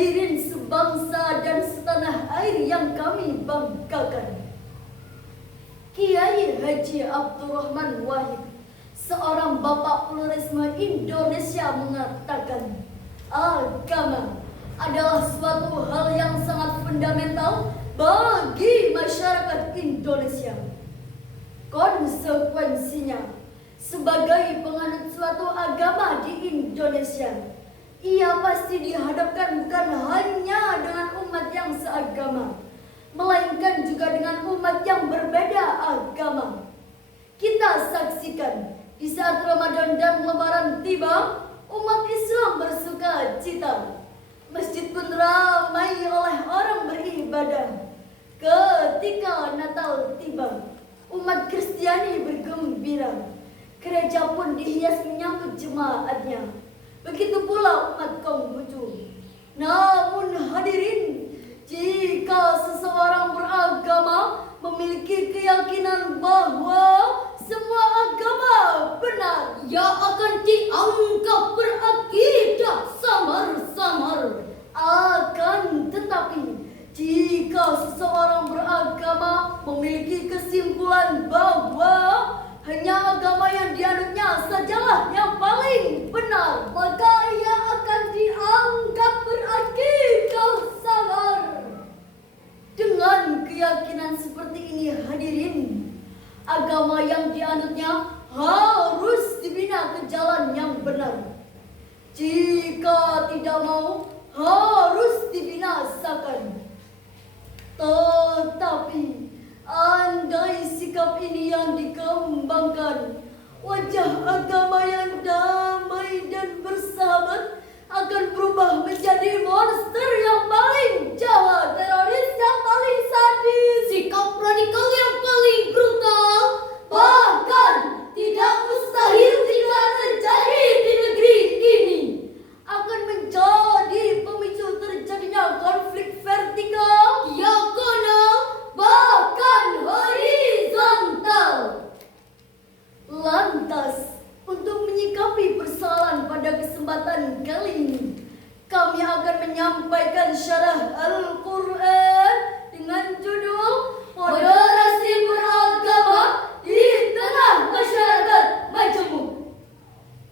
hadirin sebangsa dan setanah air yang kami banggakan. Kiai Haji Abdurrahman Wahid, seorang bapak pluralisme Indonesia, mengatakan agama adalah suatu hal yang sangat fundamental bagi masyarakat Indonesia. Konsekuensinya, sebagai penganut suatu agama di Indonesia, ia pasti dihadapkan bukan hanya dengan umat yang seagama, melainkan juga dengan umat yang berbeda agama. Kita saksikan di saat Ramadan dan Lebaran tiba, umat Islam bersuka cita. Masjid pun ramai oleh orang beribadah. Ketika Natal tiba, umat Kristiani bergembira. Gereja pun dihias menyambut jemaatnya. Begitu pula umat Konghucu. Namun hadirin, jika seseorang beragama memiliki keyakinan bahwa semua agama benar, ia akan dianggap berakidah samar-samar. Akan tetapi, jika seseorang beragama memiliki kesimpulan bahwa hanya agama yang dianutnya sajalah yang paling benar, maka ia akan dianggap berakidah samar. Dengan keyakinan seperti ini hadirin, agama yang dianutnya harus dibina ke jalan yang benar. Jika tidak mau, harus dibinasakan. Tetapi andai sikap ini yang dikembangkan, wajah agama yang damai dan bersahabat akan berubah menjadi monster yang paling jahat, teroris yang paling sadis, sikap radikal yang paling brutal. Bahkan tidak mustahil jika terjadi di negeri ini, akan menjadi pemicu terjadinya konflik vertikal, diagonal, bahkan horizontal. Lantas, untuk menyikapi persoalan pada kesempatan kali ini, kami akan menyampaikan syarah Al-Quran dengan judul Moderasi Beragama di Tengah Masyarakat Majemuk,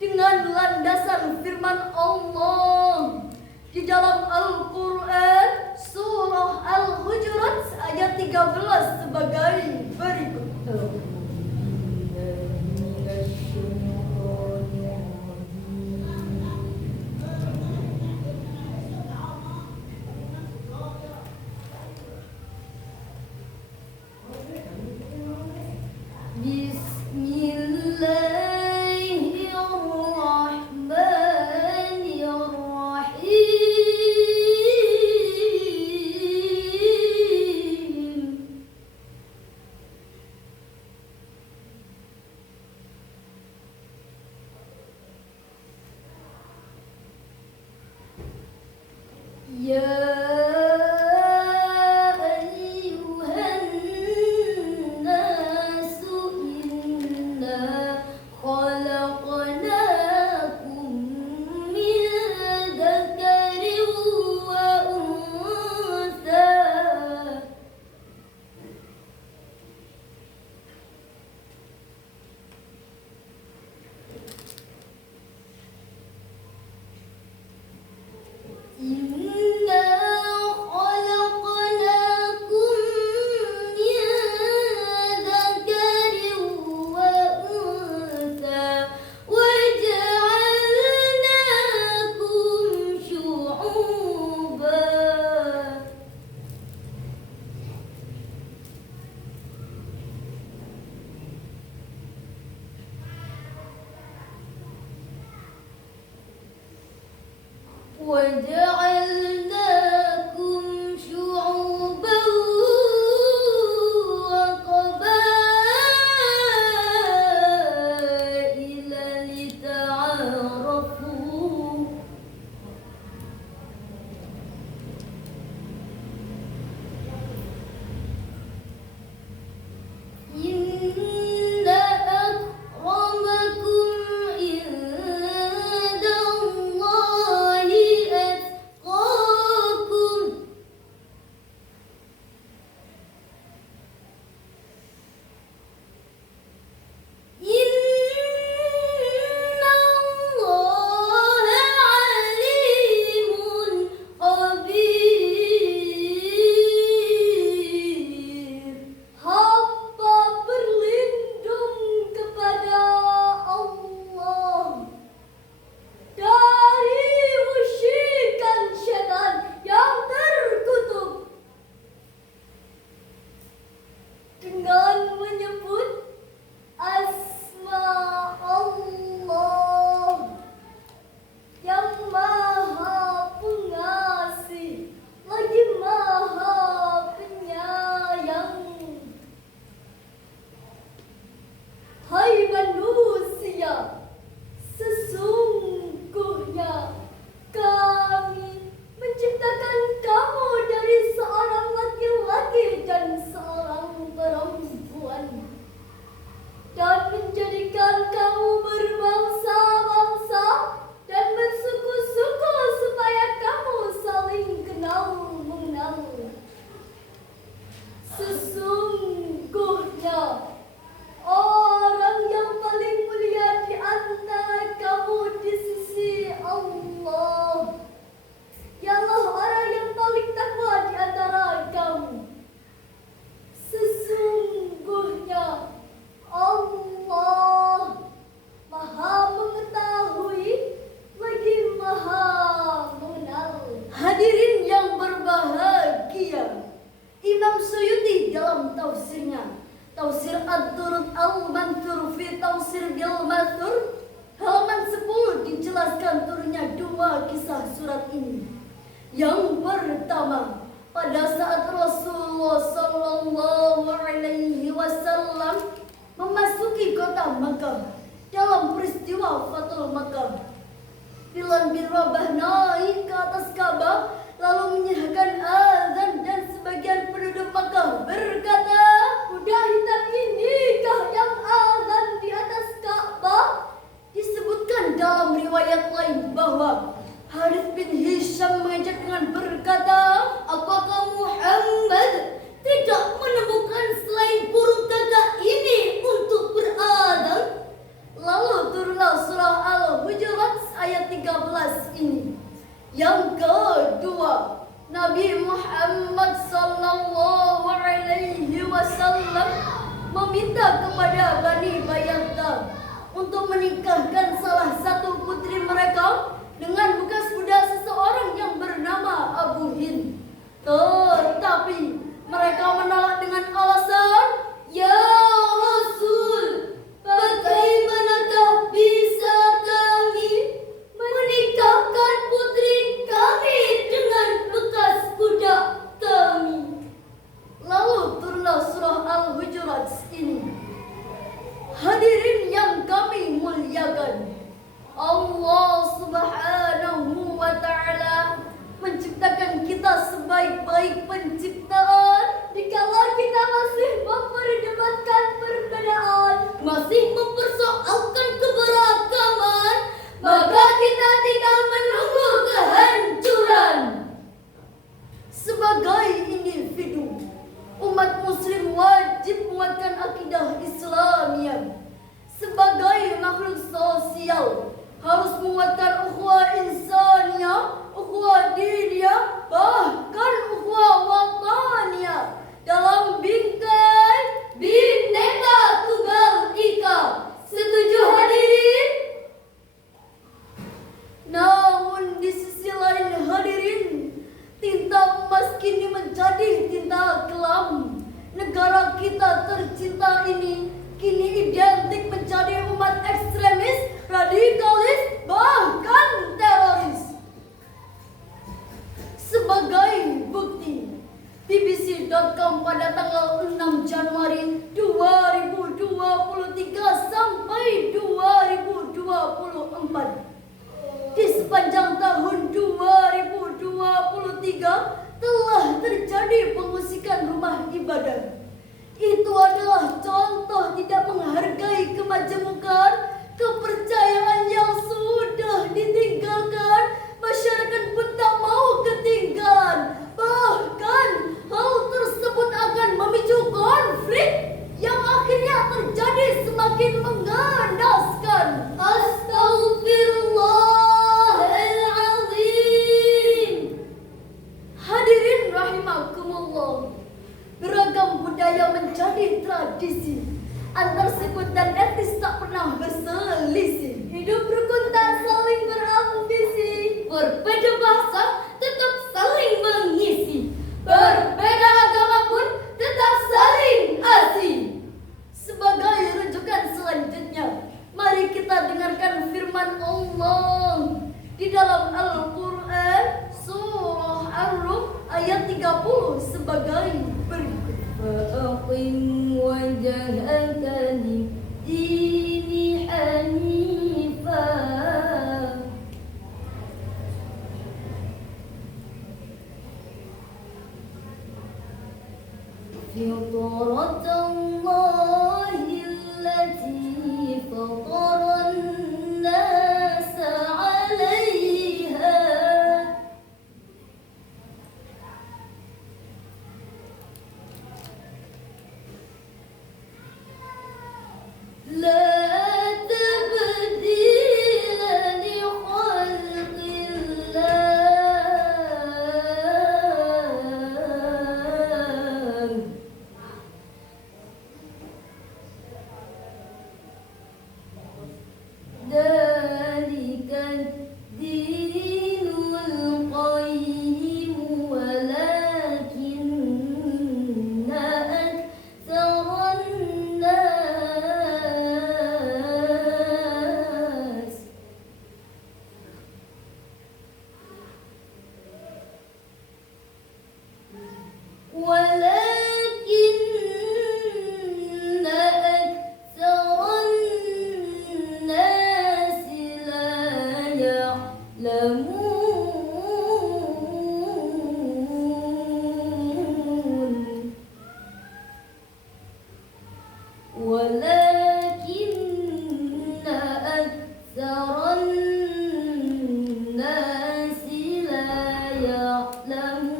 dengan landasan firman Allah di dalam Al-Quran surah Al-Hujurat ayat 13 sebagai berikut. وَجَعَلْنَاكُمْ شُعُوبًا وَقَبَائِلَ لِتَعَارَفُوا إِنَّ أَكْرَمَكُمْ عِندَ اللَّهِ أَتْقَاكُمْ Hai manusia, sesungguhnya kami menciptakan kamu dari seorang laki-laki dan seorang perempuan, dan menjadikan kamu berbangsa-bangsa dan bersuku-suku supaya kamu saling kenal mengenal. Sesungguhnya orang yang paling mulia di antara kamu di sisi Allah ialah orang yang paling takwa di antara kamu. Sesungguhnya Allah Maha mengetahui lagi Maha mengenal. Hadirin yang berbahagia, Imam Suyuti dalam tafsirnya Tafsir Ad-Durrul Al-Manthur fi Tafsir Bil Mathur halaman 10 dijelaskan turunnya dua kisah surat ini. Yang pertama, pada saat Rasulullah sallallahu alaihi wasallam memasuki kota Makkah dalam peristiwa Fathul Makkah, Bilal bin Rabah naik ke atas Ka'bah lalu menyerahkan azan, dan sebagian penduduk Makkah berkata, "Kuda hitam inikah yang azan di atas Ka'bah?" Disebutkan dalam riwayat lain bahwa Harith bin Hisham mengejek dengan berkata, "Apakah Muhammad tidak menemukan selain burung gagak ini untuk berazan?" Lalu turunlah surah Al-Hujurat ayat 13 ini. Yang kedua, Nabi Muhammad sallallahu alaihi wasallam meminta kepada Bani Bayatta untuk menikahkan salah satu putri mereka dengan bekas budak seseorang yang bernama Abu Hind. Tetapi mereka menolak dengan alasan, "Ya Rasul, bagaimanakah bisa kami menikahkan putri kami dengan bekas budak kami?" Lalu turunlah surah Al-Hujurat ini. Hadirin yang kami muliakan, Allah Subhanahu wa ta'ala menciptakan kita sebaik-baik penciptaan. Dikala kita masih memperdebatkan perbedaan, masih mempersoalkan keberagaman, maka kita tinggal menunggu kehancuran. Sebagai individu, umat muslim wajib menguatkan akidah Islamiyah. Sebagai makhluk sosial, harus menguatkan ukhuwah insaniyah, ukhuwah diniyah, bahkan ukhuwah wataniyah dalam bingkai Bhinneka Tunggal Ika. Setuju hadirin? Namun di sisi lain hadirin, tinta emas kini menjadi tinta kelam. Negara kita tercinta ini kini identik menjadi umat ekstremis, radikalis, bahkan teroris. Sebagai bukti, BBC.com pada tanggal 6 Januari 2023 sampai 2024, di sepanjang tahun 2023 telah terjadi pengusikan rumah ibadah. Itu adalah contoh tidak menghargai kemajemukan, kepercayaan yang sudah ditinggalkan. Masyarakat pun tak mau ketinggalan. Bahkan hal tersebut akan memicu konflik yang akhirnya terjadi semakin mengandaskan. Astagfirullahaladzim. Hadirin rahimakumullah, beragam budaya menjadi tradisi antar suku dan etnis الدين القيم ولكن أكثر الناس ولكن أكثر الناس لا يعلمون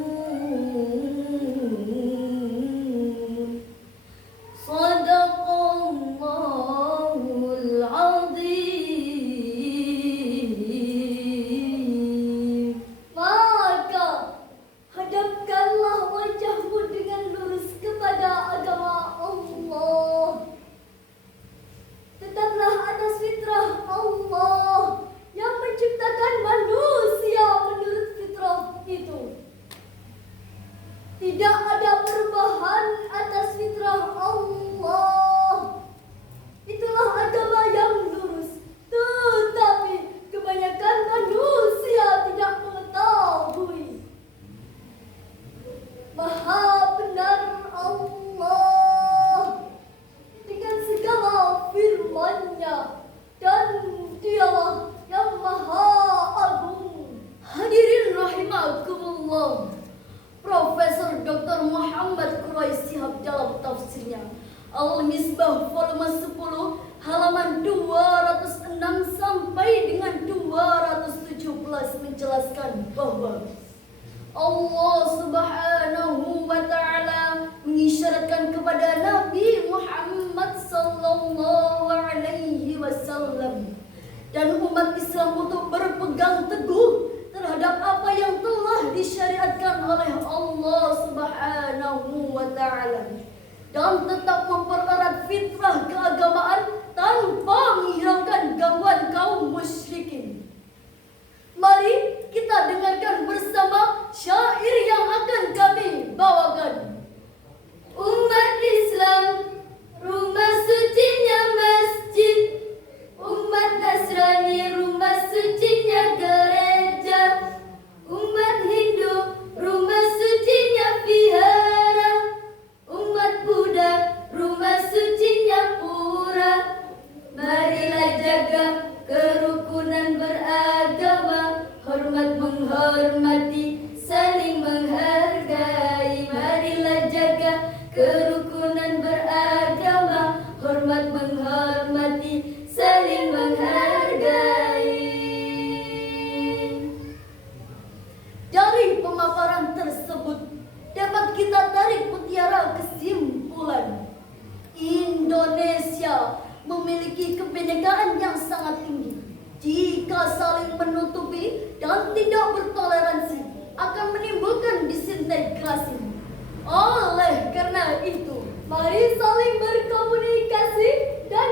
صدق الله العظيم. Maka hadapkanlah wajahmu dengan lurus kepada agama Allah. Tetaplah atas fitrah Allah yang menciptakan manusia menurut fitrah itu. Tidak ada perubahan atas fitrah Allah. Itulah agama yang lurus. Tetapi kebanyakan manusia tidak mengetahui. Maha benar Allah dengan segala firman-Nya, dan Dialah yang Maha Agung. Hadirin rahimakumullah. Profesor Dr. Muhammad Quraish Shihab dalam tafsirnya Al-Misbah volume 10 halaman 206 sampai dengan 217 menjelaskan bahwa Allah Subhanahu wa Ta'ala mengisyaratkan kepada Nabi Muhammad sallallahu alaihi wasallam dan umat Islam untuk berpegang teguh terhadap apa yang telah disyariatkan oleh Allah Subhanahu wa Ta'ala dan tetap mempererat fitrah keagamaan tanpa menghilangkan gangguan kaum musyrikin. Mari kita dengarkan bersama syair yang akan kami bawakan. Umat Islam, rumah sucinya masjid. Umat Nasrani, rumah sucinya gereja. Umat Hindu, rumah sucinya vihara. Umat Buddha, rumah sucinya pura. Marilah jaga kerukunan beragama, hormat menghormati, saling menghargai. Marilah jaga kerukunan beragama, hormat menghormati, saling menghargai. Dari pemaparan tersebut dapat kita tarik mutiara kesimpulan. Indonesia memiliki kebinekaan yang sangat tinggi. Jika saling menutupi dan tidak bertoleransi akan menimbulkan disintegrasi. Oleh karena itu, mari saling berkomunikasi dan